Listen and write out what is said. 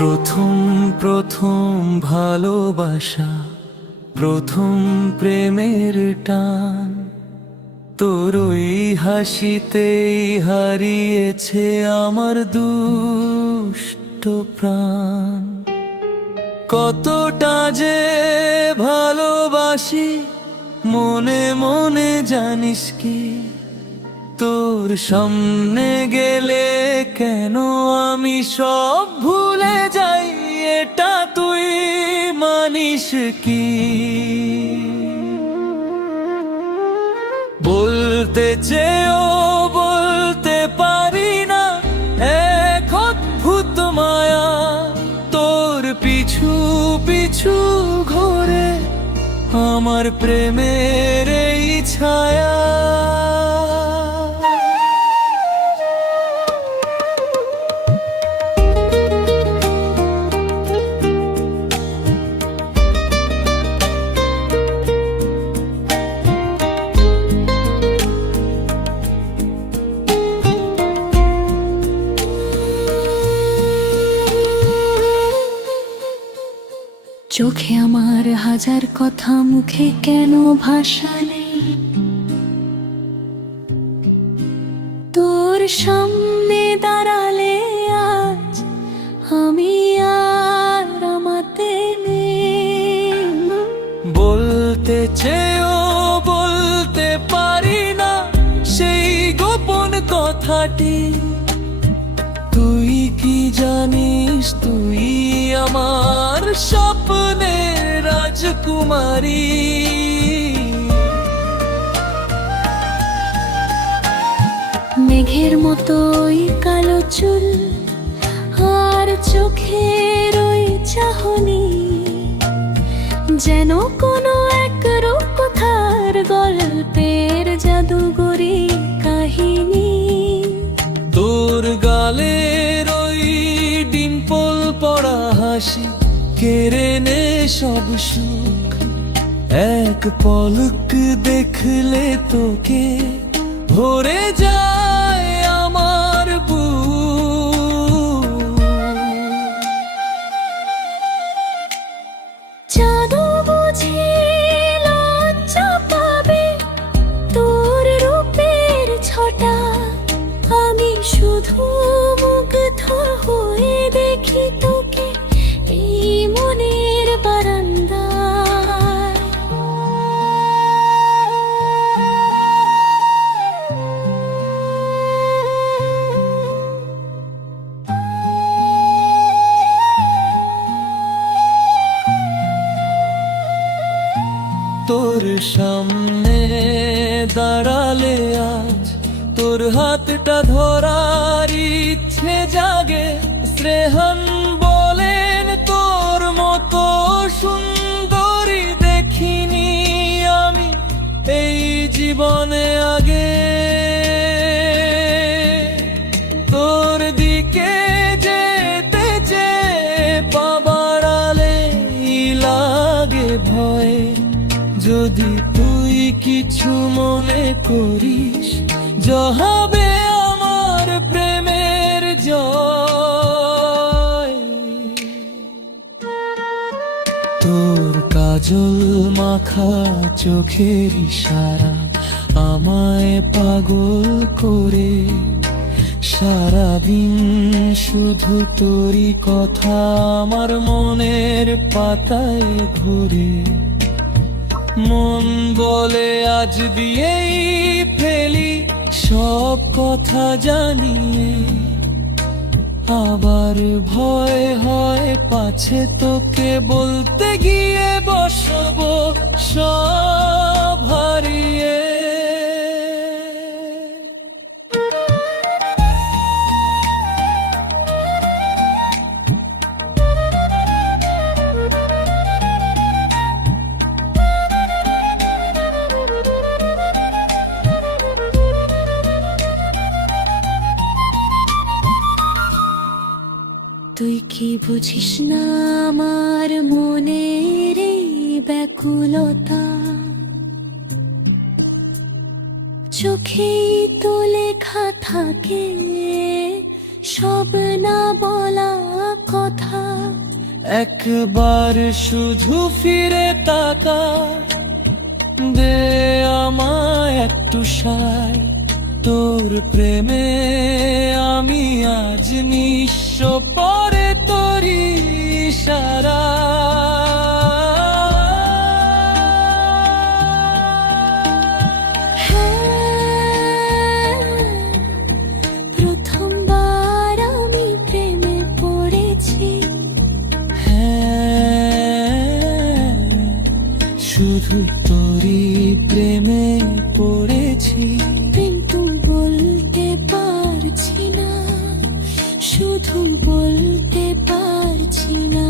প্রথম প্রথম ভালোবাসা, প্রথম প্রেমের টান, তোর ওই হাসিতেই হারিয়েছে আমার দুষ্ট প্রাণ। কতটা যে ভালোবাসি মনে মনে জানিস কি, তোর সামনে গেলে কেন আমি সব ভুলে যাই, এটা তুই মানিস কি? বলতে চেয়েও বলতে পারি না, এক অদ্ভুত মায়া তোর পিছু পিছু ঘোরে আমার প্রেমের এই ছায়া। চোখে আমার হাজার কথা, মুখে কেন ভাষা নেই, তোর সামনে দাঁড়ালে আজ আমি আর আমাতে নেই। বলতে চেয়েও বলতে পারি না সেই গোপন কথাটি, তুই কি জানিস তুই আমার স্বপ্নের রাজকুমারী। মেঘের মতোই কালো চুল আর চোখের ওই চাহনি, যেন কোনো এক রূপকথার গল্পের জাদুঘরি কাহিনী। তোর গালের ওই ডিম্পল পড়া হাসি কেড়ে নে সব সুখ, এক পলক দেখলে তোকে ভরে যায় আমার বুক। জাদু বুঝি লজ্জা পাবে তোর রূপের ছটা, আমি শুধু মুগ্ধ হয়ে দেখি তোকে এই মনের বারান্দায়। তোর সামনে দাঁড়ালে আজ তোর হাতটা ধরার ইচ্ছে জাগে। শ্রেহান বলেন তোর মতো সুন্দরী দেখিনি আমি এই জীবনে আগে। তোর দিকে যেতে চেয়ে পা বাড়ালে লাগে ভয়, যদি তুই কিছু মনে করিস জহাবে আমার প্রেমের জয়। তোর কাজল মাখা চোখের ইশারা আমায় পাগল করে, সারাদিন শুধু তোরই কথা আমার মনের পাতায় ঘুরে। মন বলে আজ দিয়েই ফেলি সব কথা জানিয়ে, আবার ভয় হয় পাছে তোকে বলতে গিয়ে বসবো সব হারিয়ে। তুই কি বুঝিস না আমার মনের এই ব্যাকুলতা, চোখেই তো লেখা থাকে সব না বলা কথা। একবার শুধু ফিরে তাকা, দে আমায় একটু সায়, তোর প্রেমে আমি আজ নিঃস্ব, পরে তোরই ইশারা। প্রথমবার আমি প্রেমে পড়েছি, শুধু তোরই প্রেমে পড়েছি। কিন্তু বলতে পারছি না, শুধু বলতে পারছি না।